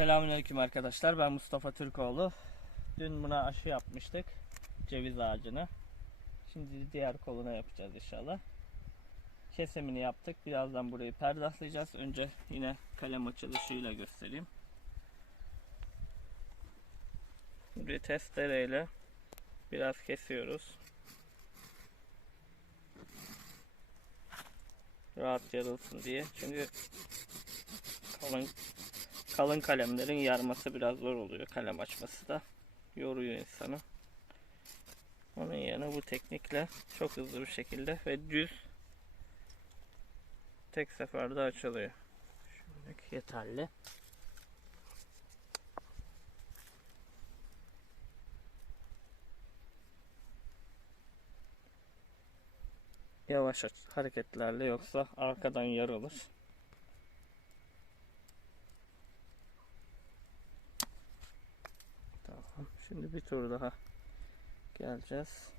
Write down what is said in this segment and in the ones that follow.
Selamünaleyküm arkadaşlar. Ben Mustafa Türkoğlu. Dün buna aşı yapmıştık. Ceviz ağacına. Şimdi diğer koluna yapacağız inşallah. Kesimini yaptık. Birazdan burayı perdahlayacağız. Önce yine kalem açılışıyla göstereyim. Bir testereyle biraz kesiyoruz. Rahat yarılsın diye. Çünkü kalın kalın kalemlerin yarması biraz zor oluyor. Kalem açması da yoruyor insanı. Onun yerine bu teknikle çok hızlı bir şekilde ve düz tek seferde açılıyor. Şöyle yeterli. Yavaş hareketlerle yoksa arkadan yarılır. Şimdi bir tur daha geleceğiz.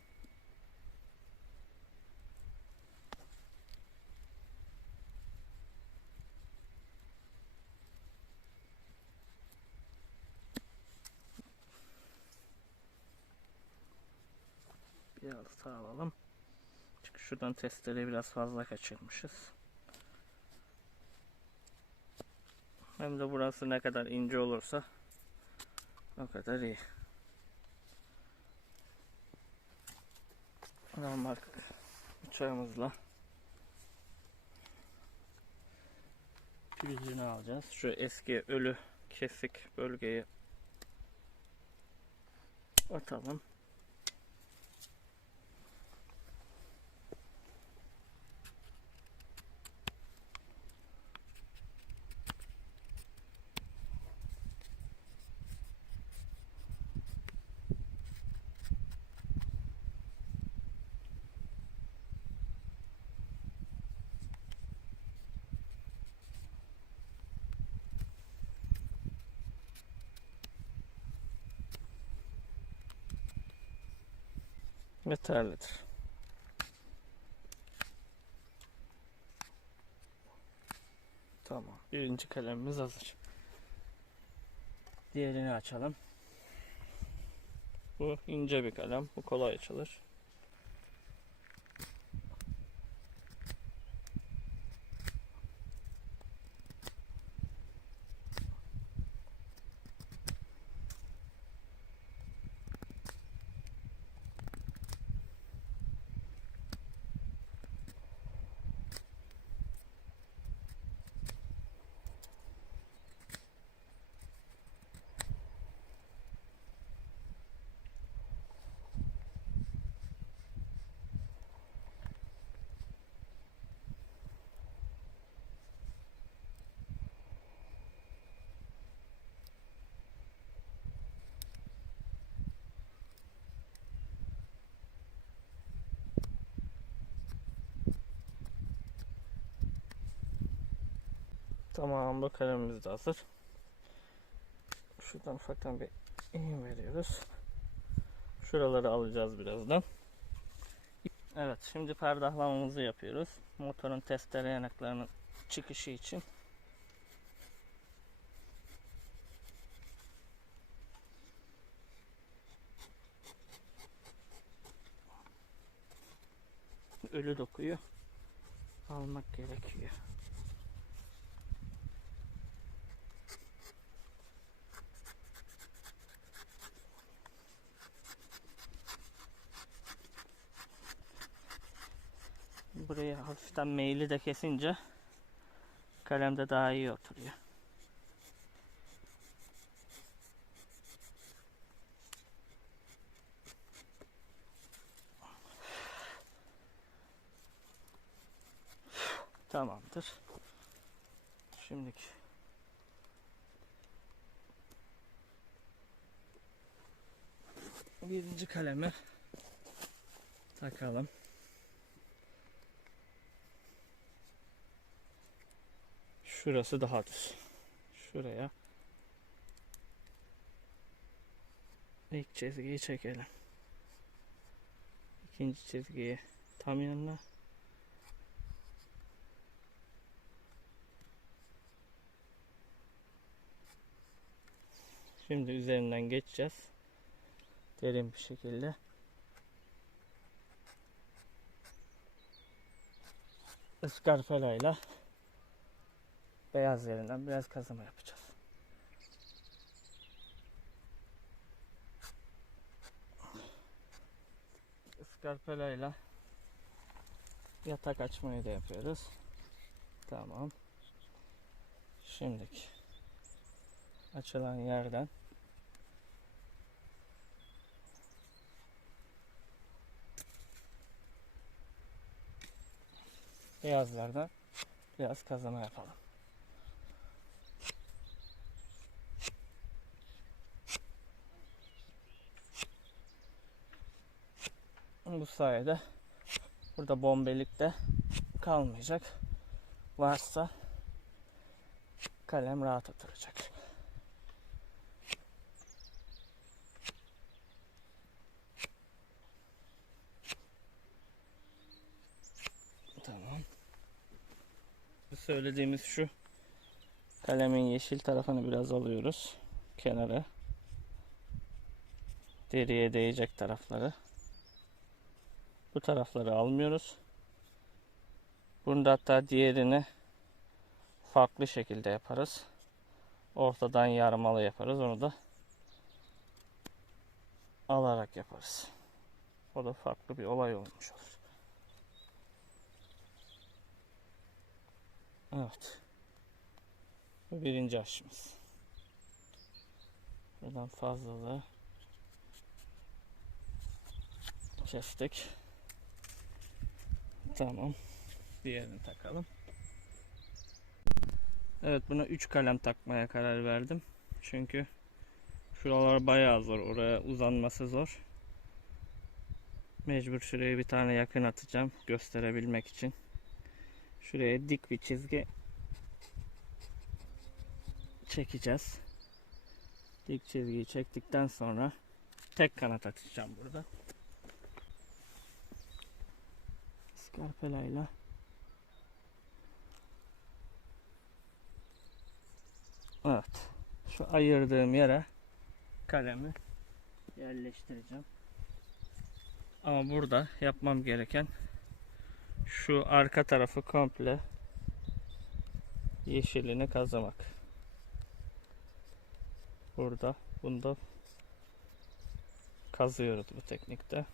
Biraz sağ alalım. Çünkü şuradan testereyi biraz fazla kaçırmışız. Hem de burası ne kadar ince olursa o kadar iyi. Normal bıçağımızla pürüzünü alacağız. Şu eski ölü kesik bölgeyi atalım. Yeterlidir. Tamam. Birinci kalemimiz hazır. Diğerini açalım. Bu ince bir kalem. Bu kolay açılır. Tamam bu kalemimiz de hazır. Şuradan ufaktan bir eğim veriyoruz. Şuraları alacağız birazdan. Evet şimdi perdahlamamızı yapıyoruz. Motorun testere yanaklarının çıkışı için. Ölü dokuyu almak gerekiyor. Burayı hafiften meyli de kesince kalemde daha iyi oturuyor. Tamamdır. Şimdiki birinci kalemi takalım. Şurası daha düz. Şuraya ilk çizgiyi çekelim. İkinci çizgiyi tam yanına. Şimdi üzerinden geçeceğiz. Derin bir şekilde. Iskarpelayla beyaz yerinden biraz kazıma yapacağız. Iskarpelayla yatak açmayı da yapıyoruz. Tamam. Şimdiki açılan yerden beyazlardan biraz kazama yapalım. Bu sayede burada bombelik de kalmayacak. Varsa kalem rahat oturacak. Tamam. Bu söylediğimiz şu. Kalemin yeşil tarafını biraz alıyoruz. Kenara. Deriye değecek tarafları. Bu tarafları almıyoruz. Bunda hatta diğerini farklı şekilde yaparız. Ortadan yarmalı yaparız. Onu da alarak yaparız. O da farklı bir olay olmuş olur. Evet. Bu birinci aşımız. Buradan fazlalığı kestik. Tamam. Diğerini takalım. Evet buna 3 kalem takmaya karar verdim. Çünkü şuralar bayağı zor. Oraya uzanması zor. Mecbur şuraya bir tane yakın atacağım gösterebilmek için. Şuraya dik bir çizgi çekeceğiz. Dik çizgiyi çektikten sonra tek kanat atacağım burada. Skarpelayla Evet. Şu ayırdığım yere kalemi yerleştireceğim. Ama burada yapmam gereken şu arka tarafı komple yeşilini kazımak. Burada bunda kazıyoruz bu teknikte.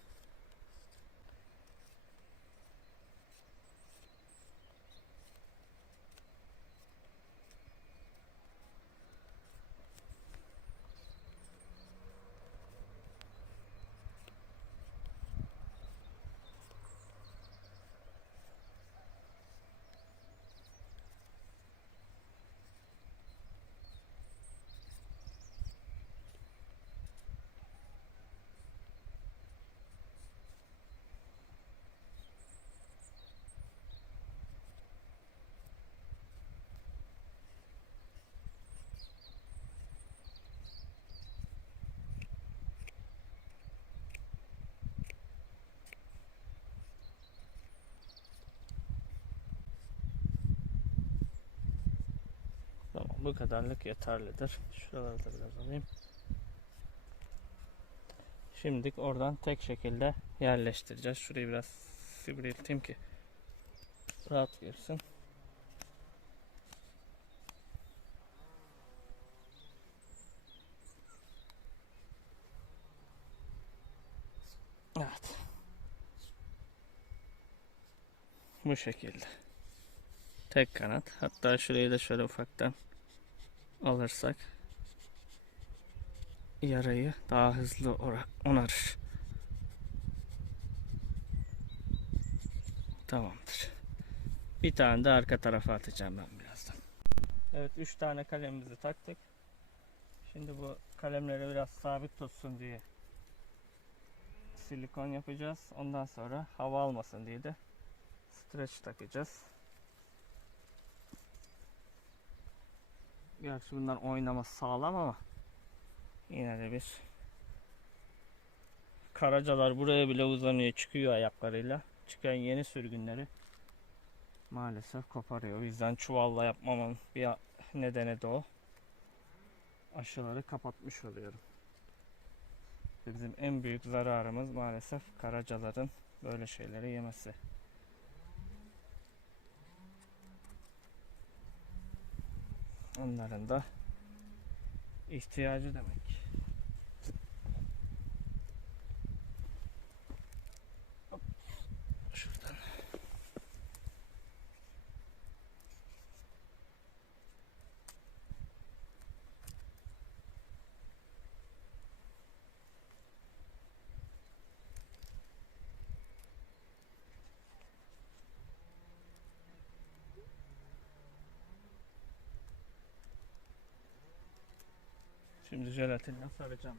Tamam bu kadarlık yeterlidir. Şuraları da biraz alayım. Şimdilik oradan tek şekilde yerleştireceğiz. Şurayı biraz sivrilteyim ki rahat girsin. Evet. Bu şekilde. Tek kanat. Hatta şurayı da şöyle ufaktan alırsak yarayı daha hızlı onarır. Tamamdır. Bir tane de arka tarafa atacağım ben birazdan. Evet 3 tane kalemimizi taktık. Şimdi bu kalemleri biraz sabit tutsun diye silikon yapacağız. Ondan sonra hava almasın diye de streç takacağız. Gerçi bunlar oynaması sağlam ama yine de bir karacalar buraya bile uzanıyor çıkıyor ayaklarıyla. Çıkan yeni sürgünleri maalesef koparıyor. O yüzden çuvalla yapmamın bir nedeni de o. aşıları kapatmış oluyorum. Bizim en büyük zararımız maalesef karacaların böyle şeyleri yemesi. Onların da ihtiyacı demek. Şimdi jelatinle saracağım.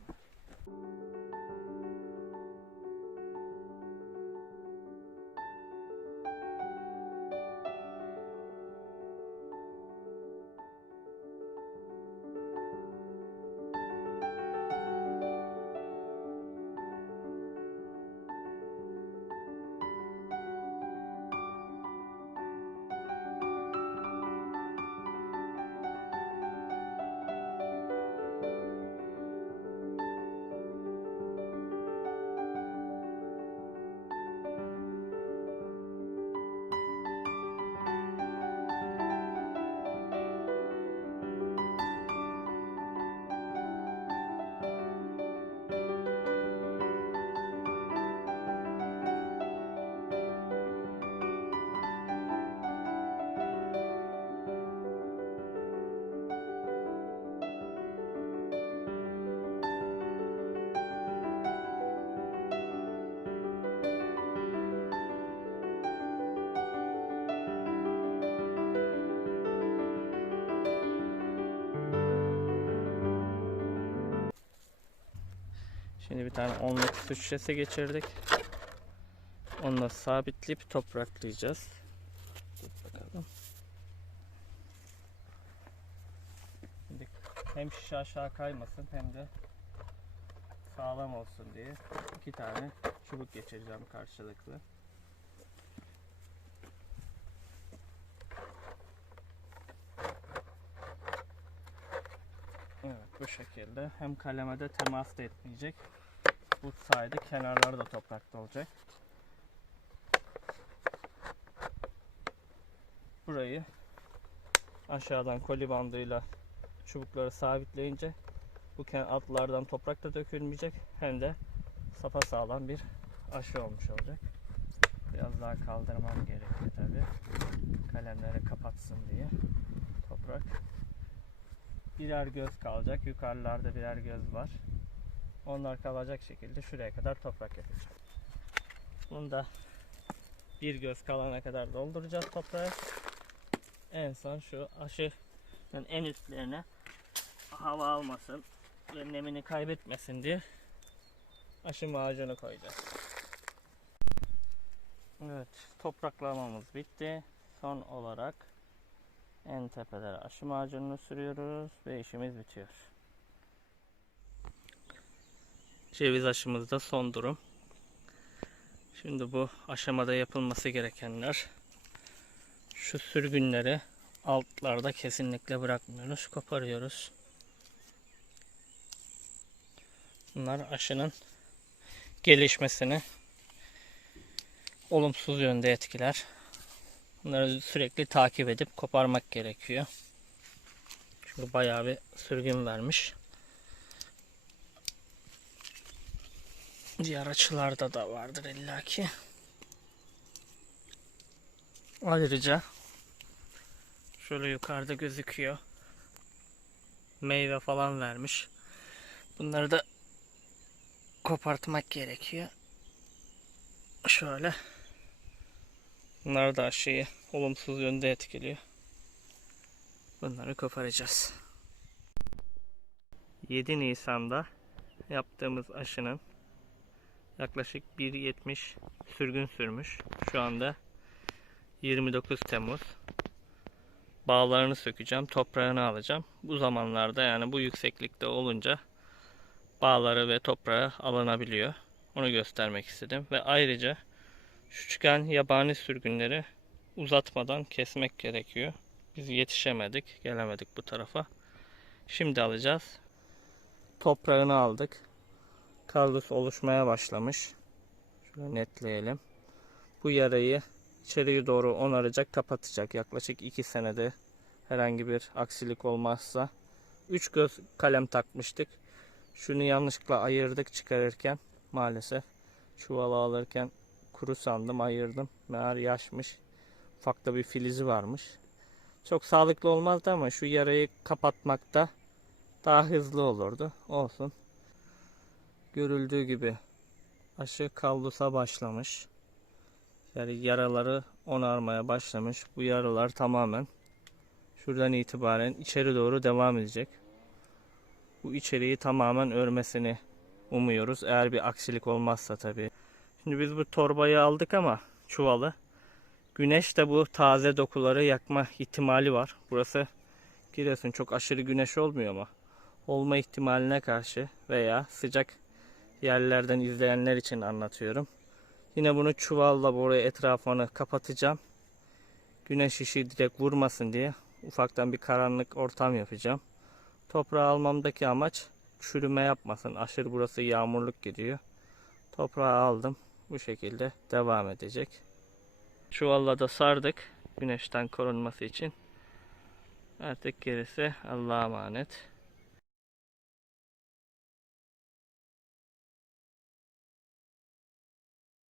Bir tane onluk su şişesi geçirdik. Onunla sabitleyip topraklayacağız. Bakalım. Şimdi hem şişe aşağı kaymasın hem de sağlam olsun diye iki tane çubuk geçireceğim karşılıklı. Evet bu şekilde hem kaleme de temas da etmeyecek. Bu sayede kenarları da toprakta olacak. Burayı aşağıdan koli bandıyla çubukları sabitleyince bu altlardan toprak da dökülmeyecek hem de sapa sağlam bir aşı olmuş olacak. Biraz daha kaldırmam gerekiyor tabi. Kalemleri kapatsın diye toprak. Birer göz kalacak. Yukarılarda birer göz var. Onlar kalacak şekilde şuraya kadar toprak yapacağım. Bunu da bir göz kalana kadar dolduracağız toprağı. En son şu aşı en üstlerine hava almasın ve nemini kaybetmesin diye aşı macunu koyacağız. Evet, topraklamamız bitti. Son olarak en tepelere aşı macununu sürüyoruz ve işimiz bitiyor. Ceviz aşımızda son durum. Şimdi bu aşamada yapılması gerekenler şu sürgünleri altlarda kesinlikle bırakmıyoruz. Koparıyoruz. Bunlar aşının gelişmesini olumsuz yönde etkiler. Bunları sürekli takip edip koparmak gerekiyor. Çünkü bayağı bir sürgün vermiş. Diğer açılarda da vardır illaki. Ayrıca şöyle yukarıda gözüküyor. Meyve falan vermiş. Bunları da kopartmak gerekiyor. Şöyle. Bunlar da aşıyı olumsuz yönde etkiliyor. Bunları koparacağız. 7 Nisan'da yaptığımız aşının yaklaşık 1.70 sürgün sürmüş. Şu anda 29 Temmuz. Bağlarını sökeceğim, toprağını alacağım. Bu zamanlarda yani bu yükseklikte olunca bağları ve toprağı alınabiliyor. Onu göstermek istedim ve ayrıca şu çıkan yabani sürgünleri uzatmadan kesmek gerekiyor. Biz yetişemedik, gelemedik bu tarafa. Şimdi alacağız toprağını aldık. Kaldus oluşmaya başlamış. Şöyle netleyelim. Bu yarayı içeriye doğru onaracak, kapatacak. Yaklaşık 2 senede herhangi bir aksilik olmazsa. 3 göz kalem takmıştık. Şunu yanlışlıkla ayırdık çıkarırken maalesef. Çuvala alırken kuru sandım ayırdım. Meğer yaşmış. Ufakta bir filizi varmış. Çok sağlıklı olmazdı ama şu yarayı kapatmakta daha hızlı olurdu. Olsun. Görüldüğü gibi aşı kaldusa başlamış. Yani yaraları onarmaya başlamış. Bu yaralar tamamen şuradan itibaren içeri doğru devam edecek. Bu içeriği tamamen örmesini umuyoruz. Eğer bir aksilik olmazsa tabii. Şimdi biz bu torbayı aldık ama çuvalı. Güneş de bu taze dokuları yakma ihtimali var. Burası Giresun çok aşırı güneş olmuyor ama olma ihtimaline karşı veya sıcak yerlerden izleyenler için anlatıyorum. Yine bunu çuvalla buraya etrafını kapatacağım. Güneş ışığı direkt vurmasın diye ufaktan bir karanlık ortam yapacağım. Toprağı almamdaki amaç çürüme yapmasın. Aşırı burası yağmurluk gidiyor. Toprağı aldım. Bu şekilde devam edecek. Çuvalla da sardık güneşten korunması için. Artık gerisi Allah'a emanet.